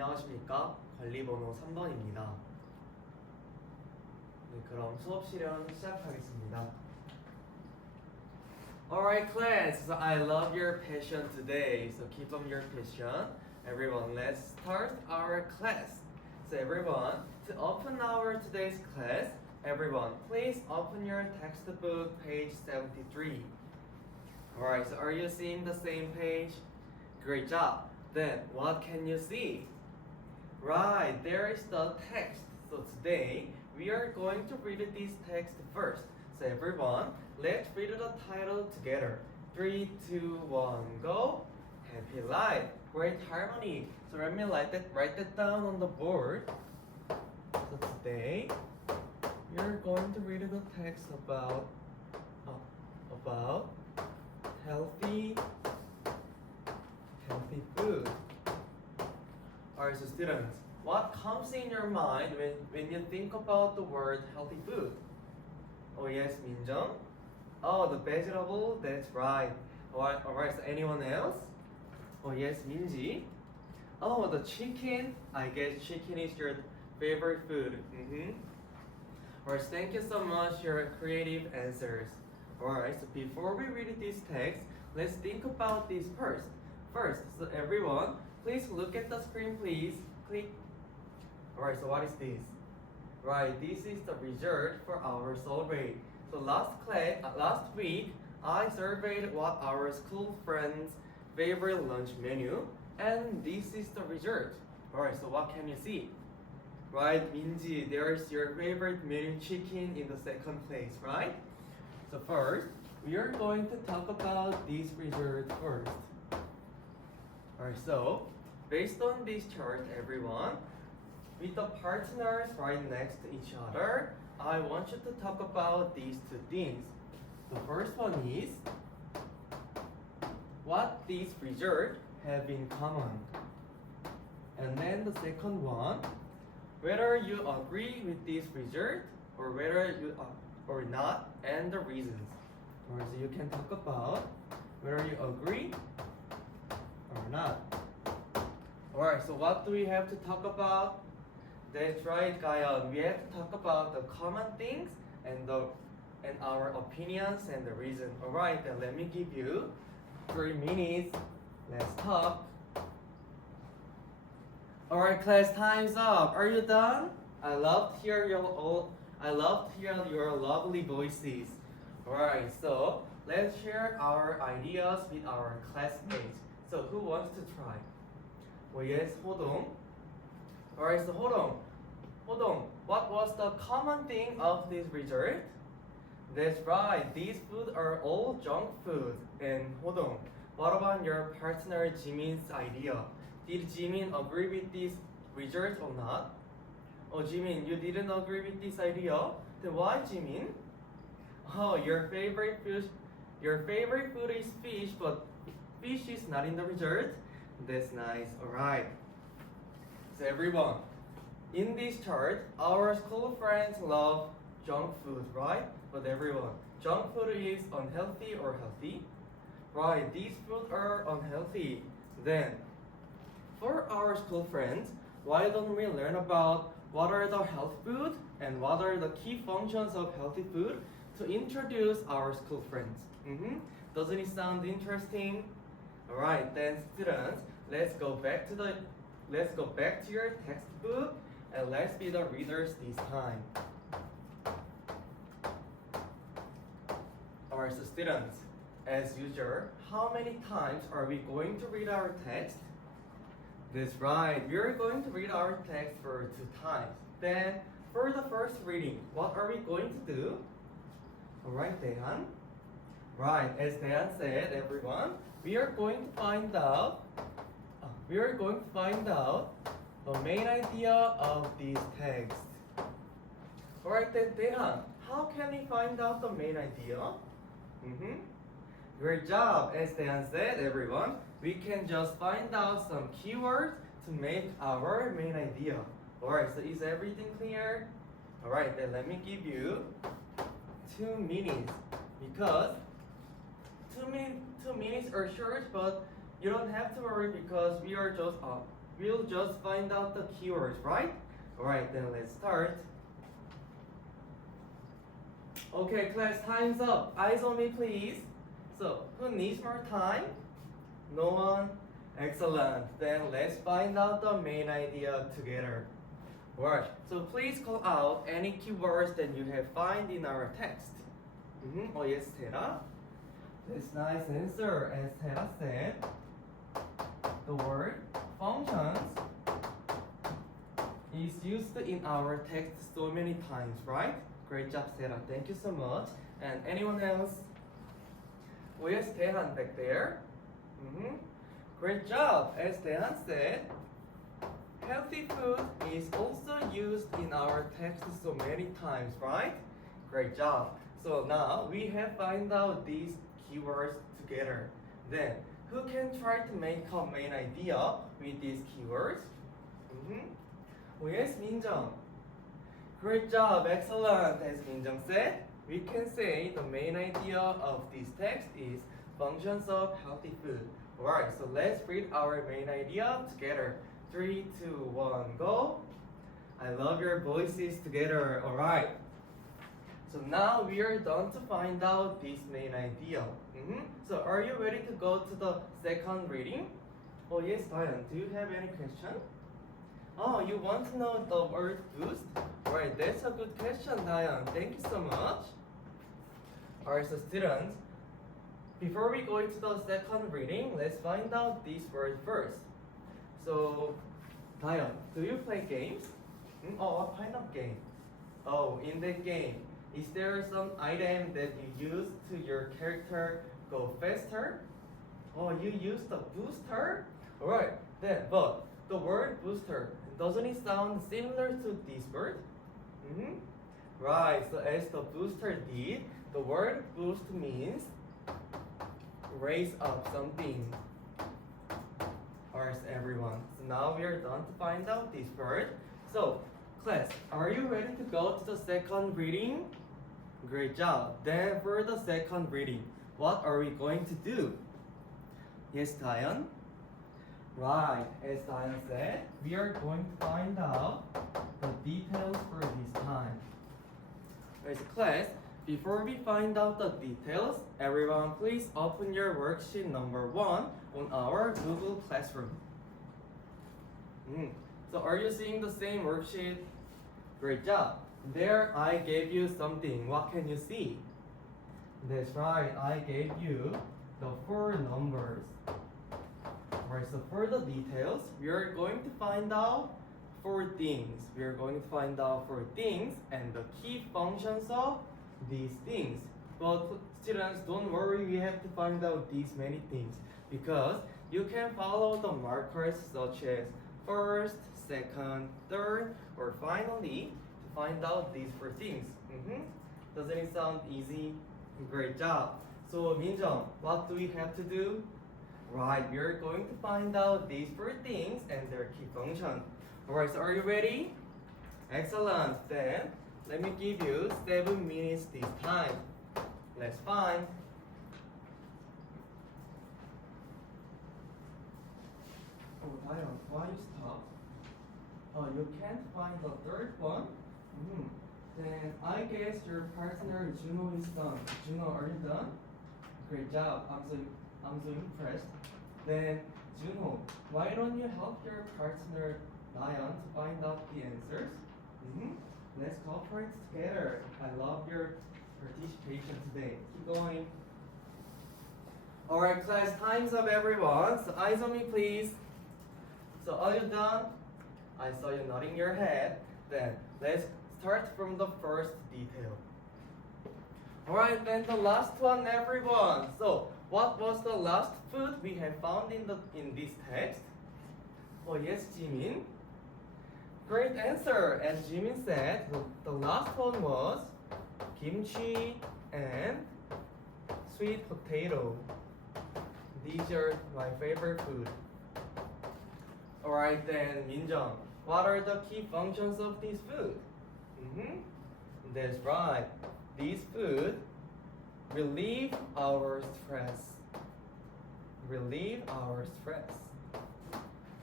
안녕하십니까? 관리번호 3번입니다. 네, 그럼 수업 실연 시작하겠습니다. Alright class, so I love your passion today, so keep up your passion. Everyone, let's start our class. So everyone, to open our today's class, everyone, please open your textbook page 73. Alright, so are you seeing the same page? Great job. Then, what can you see? Right, there is the text. So today, we are going to read this text first. So everyone, let's read the title together. 3, 2, 1, go. Happy life, great harmony. So let me write that down on the board. So today, we are going to read the text about healthy food. Alright, so students, what comes in your mind when you think about the word healthy food? Oh yes, Minjung. Oh, the vegetable, that's right. Alright, so anyone else? Oh yes, Minji. Oh, the chicken. I guess chicken is your favorite food. Alright, thank you so much for your creative answers. Alright, so before we read this text, let's think about this first. So everyone, please look at the screen, please. Click. Alright, so what is this? Right, this is the result for our survey. So last week, I surveyed what our school friends' favorite lunch menu, and this is the result. Alright, so what can you see? Right, Minji, there's your favorite menu chicken in the second place, right? So first, we are going to talk about this result first. Alright, so based on this chart, everyone, with the partners right next to each other, I want you to talk about these two things. The first one is what these results have in common. And then the second one, whether you agree with this result or whether you or not, and the reasons. Or so you can talk about whether you agree or not. Alright, so what do we have to talk about? That's right, Gayan. We have to talk about the common things and our opinions and the reason. Alright, then let me give you 3 minutes. Let's talk. Alright, class, time's up. Are you done? I love to hear your lovely voices. Alright, so let's share our ideas with our classmates. So who wants to try? Oh yes, Hodong. Alright, so Hodong, what was the common thing of this result? That's right, these foods are all junk food. And Hodong, what about your partner Jimin's idea? Did Jimin agree with this result or not? Oh, Jimin, you didn't agree with this idea? Then why, Jimin? Oh, your favorite food is fish, but fish is not in the result? That's nice. Alright. So everyone, in this chart, our school friends love junk food, right? But everyone, junk food is unhealthy or healthy? Right, these foods are unhealthy. Then, for our school friends, why don't we learn about what are the health food and what are the key functions of healthy food to introduce our school friends? Doesn't it sound interesting? Alright, then students, let's go back to your textbook and let's be the readers this time. Alright, so students, as usual, how many times are we going to read our text? That's right, we are going to read our text for 2 times. Then, for the first reading, what are we going to do? Alright, Daehan? Right, as Daehan said, everyone, we are going to find out the main idea of this text. Alright then, Daehan, how can we find out the main idea? Great job. As Daehan said, everyone, we can just find out some keywords to make our main idea. Alright, so is everything clear? Alright, then let me give you 2 minutes because 2 minutes are short, but you don't have to worry because we are just we'll just find out the keywords, right? Alright, then let's start. Okay, class, time's up. Eyes on me, please. So, who needs more time? No one? Excellent. Then let's find out the main idea together. Alright, so please call out any keywords that you have found in our text. Oh yes, Tara. That's nice answer. As Tara said, the word functions is used in our text so many times, right? Great job, Sarah. Thank you so much. And anyone else? Oh yes, Tehan back there. Great job. As Tehan said, healthy food is also used in our text so many times, right? Great job. So now we have find out these keywords together. Then who can try to make a main idea with these keywords? Oh yes, Minjung. Great job, excellent. As Minjung said, we can say the main idea of this text is functions of healthy food. Alright, so let's read our main idea together. 3, 2, 1, go. I love your voices together. Alright. So now we are done to find out this main idea. So are you ready to go to the second reading? Oh yes, Diane. Do you have any question? Oh, you want to know the word boost? Alright, that's a good question, Diane. Thank you so much. Alright, so students, before we go into the second reading, let's find out this word first. So, Diane, do you play games? Oh, what kind of game? Oh, in that game, is there some item that you use to your character go faster? Oh, you use the booster? Alright, then, but the word booster, doesn't it sound similar to this word? Right, so as the booster did, the word boost means raise up something. Alright, everyone. So now we are done to find out this word. So, class, are you ready to go to the second reading? Great job. Then for the second reading, what are we going to do? Yes, Diane? Right, as Diane said, we are going to find out the details for this time. As a class, before we find out the details, everyone please open your worksheet number 1 on our Google Classroom. So are you seeing the same worksheet? Great job. There I gave you something. What can you see? That's right, I gave you the 4 numbers. Alright, so for the details, we are going to find out 4 things. We are going to find out 4 things and the key functions of these things. But students, don't worry, we have to find out these many things because you can follow the markers such as first, second, third, or finally to find out these 4 things. Doesn't it sound easy? Great job. So Minjung, what do we have to do? Right, we are going to find out these 4 things and their key function. Alright, so are you ready? Excellent. Then let me give you 7 minutes this time. Let's find. Oh, Diane, why you stop? Oh, you can't find the third one? Then I guess your partner Juno is done. Juno, are you done? Great job. I'm so impressed. Then Juno, why don't you help your partner Diane to find out the answers? Let's cooperate together. I love your participation today. Keep going. Alright, class, time's up, everyone. So eyes on me, please. So are you done? I saw you nodding your head. Then let's start from the first detail. Alright, then the last one, everyone. So what was the last food we have found in this text? Oh yes, Jimin. Great answer. As Jimin said, the last one was kimchi and sweet potato. These are my favorite food. Alright then, Minjung, what are the key functions of this food? That's right. This food relieve our stress. Relieve our stress.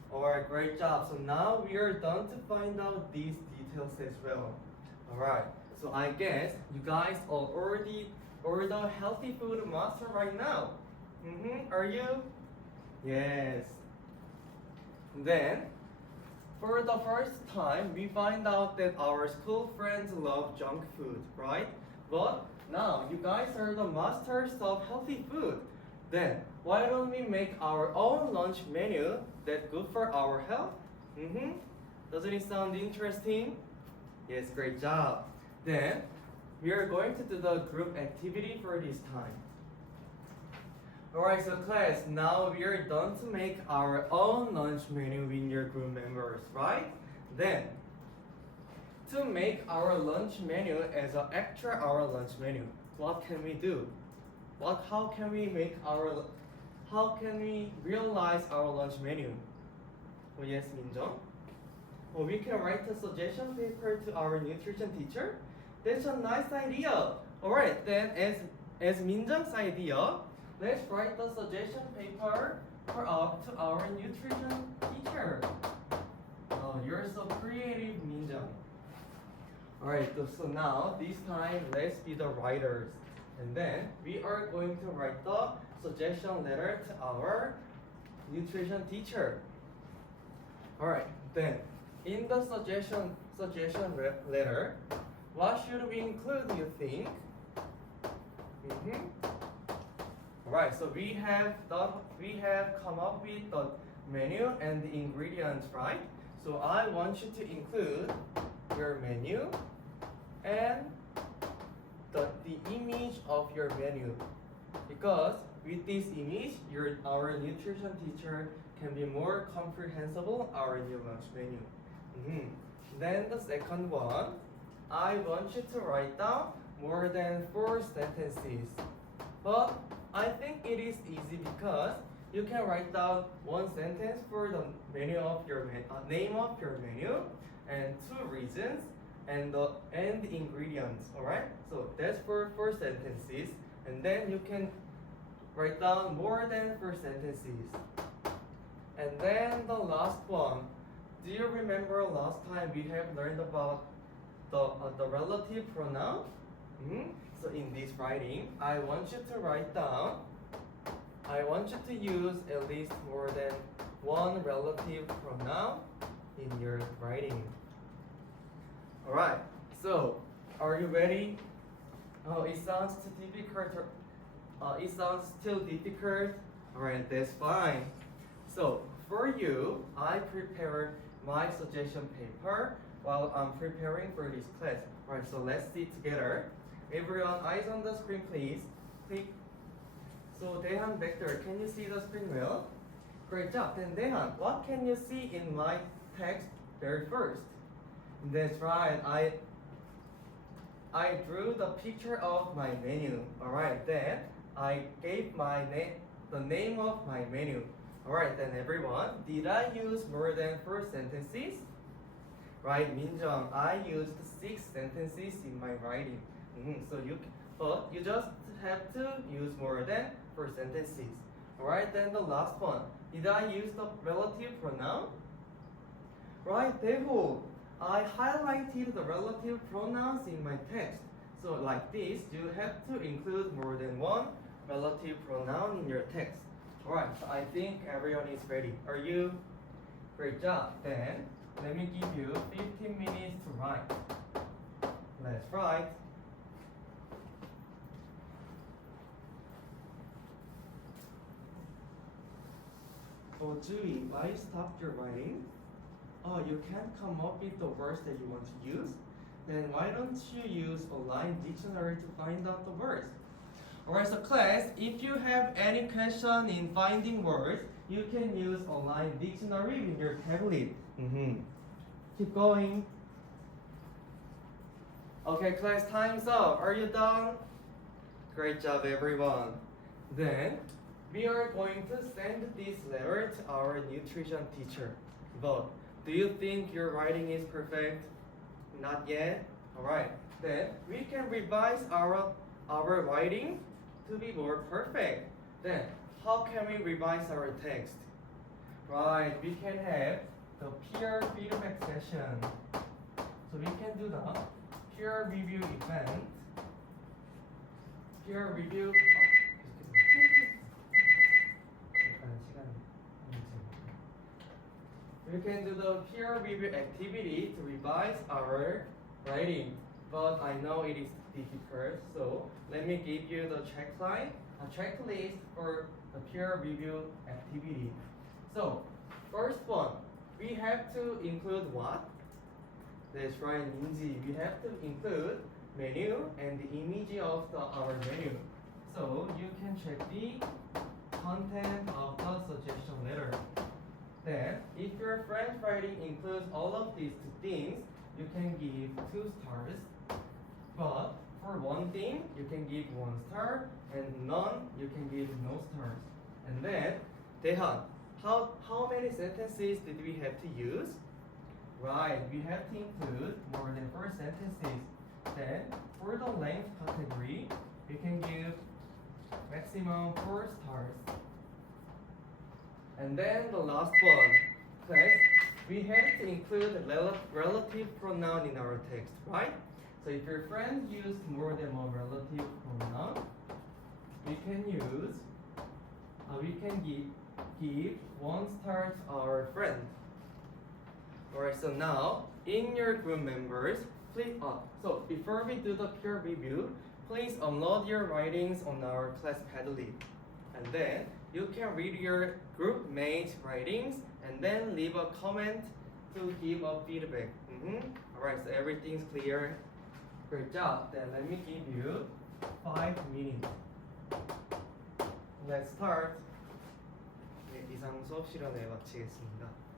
Alright, great job. So now we are done to find out these details as well. Alright, so I guess you guys are already the healthy food master right now. Are you? Yes. Then, for the first time, we find out that our school friends love junk food, right? But now you guys are the masters of healthy food. Then, why don't we make our own lunch menu that's good for our health? Doesn't it sound interesting? Yes, great job. Then, we are going to do the group activity for this time. Alright, so class, now we are done to make our own lunch menu with your group members, right? Then, to make our lunch menu as an extra our lunch menu, what can we do? How can we realize our lunch menu? Oh yes, Minjong? Oh, we can write a suggestion paper to our nutrition teacher. That's a nice idea. Alright, then as Minjong's idea, let's write the suggestion paper to our nutrition teacher. Oh, you're so creative, Minjong. Alright, so now this time let's be the writers. And then we are going to write the suggestion letter to our nutrition teacher. Alright, then in the suggestion letter, what should we include, you think? Alright, so we have come up with the menu and the ingredients, right? So I want you to include your menu and the image of your menu, because with this image, our nutrition teacher can be more comprehensible our new lunch menu. Then the second one, I want you to write down more than 4 sentences. But I think it is easy because you can write down 1 sentence for the menu of your name of your menu and 2 reasons and the ingredients. Alright? So that's for 4 sentences, and then you can write down more than 4 sentences. And then the last one, do you remember last time we have learned about the relative pronoun? So in this writing, I want you to write down, I want you to use at least more than 1 relative pronoun in your writing. Alright, so are you ready? Oh, it sounds too difficult. It sounds still difficult. Alright, that's fine. So for you, I prepared my suggestion paper while I'm preparing for this class. Alright, so let's sit together. Everyone, eyes on the screen, please. Click. So Dehan back there, can you see the screen well? Great job. Then Dehan, what can you see in my text very first? That's right. I drew the picture of my menu. Alright, then I gave the name of my menu. Alright, then everyone, did I use more than 4 sentences? Right, Minjong, I used 6 sentences in my writing. But you just have to use more than 4 sentences. Alright, then the last one, did I use the relative pronoun? Right, Daeho, I highlighted the relative pronouns in my text. So like this, you have to include more than 1 relative pronoun in your text. Alright, so I think everyone is ready. Are you? Great job. Then, let me give you 15 minutes to write. Let's write. Oh, Julie, why you stopped your writing? Oh, you can't come up with the words that you want to use? Then why don't you use online dictionary to find out the words? Alright, so class, if you have any question in finding words, you can use online dictionary with your tablet. Keep going. Okay, class, time's up. Are you done? Great job, everyone. Then, we are going to send this letter to our nutrition teacher. But, do you think your writing is perfect? Not yet? Alright, then we can revise our writing to be more perfect. Then, how can we revise our text? Right, we can have the peer feedback session. So we can do the peer review event. Peer review. We can do the peer review activity to revise our writing, but I know it is difficult, so let me give you the checklist for the peer review activity. So, first one, we have to include what? That's right, Minji. We have to include menu and the image of our menu. So, you can check the content of the suggestion letter. Then, if your French writing includes all of these two things, you can give 2 stars. But for one thing, you can give 1 star, and none, you can give no stars. And then, Daehan, how many sentences did we have to use? Right, we have to include more than 4 sentences. Then, for the length category, we can give maximum 4 stars. And then the last one, class, we have to include relative pronoun in our text, right? So if your friend used more than one relative pronoun, we can give 1 star to our friend. Alright, so now in your group members, please. So before we do the peer review, please upload your writings on our class Padlet, and then you can read your group mates' writings and then leave a comment to give a feedback. Alright, so everything's clear. Great job. Then let me give you 5 minutes. Let's start. 네, 이상 수업 실연을 마치겠습니다.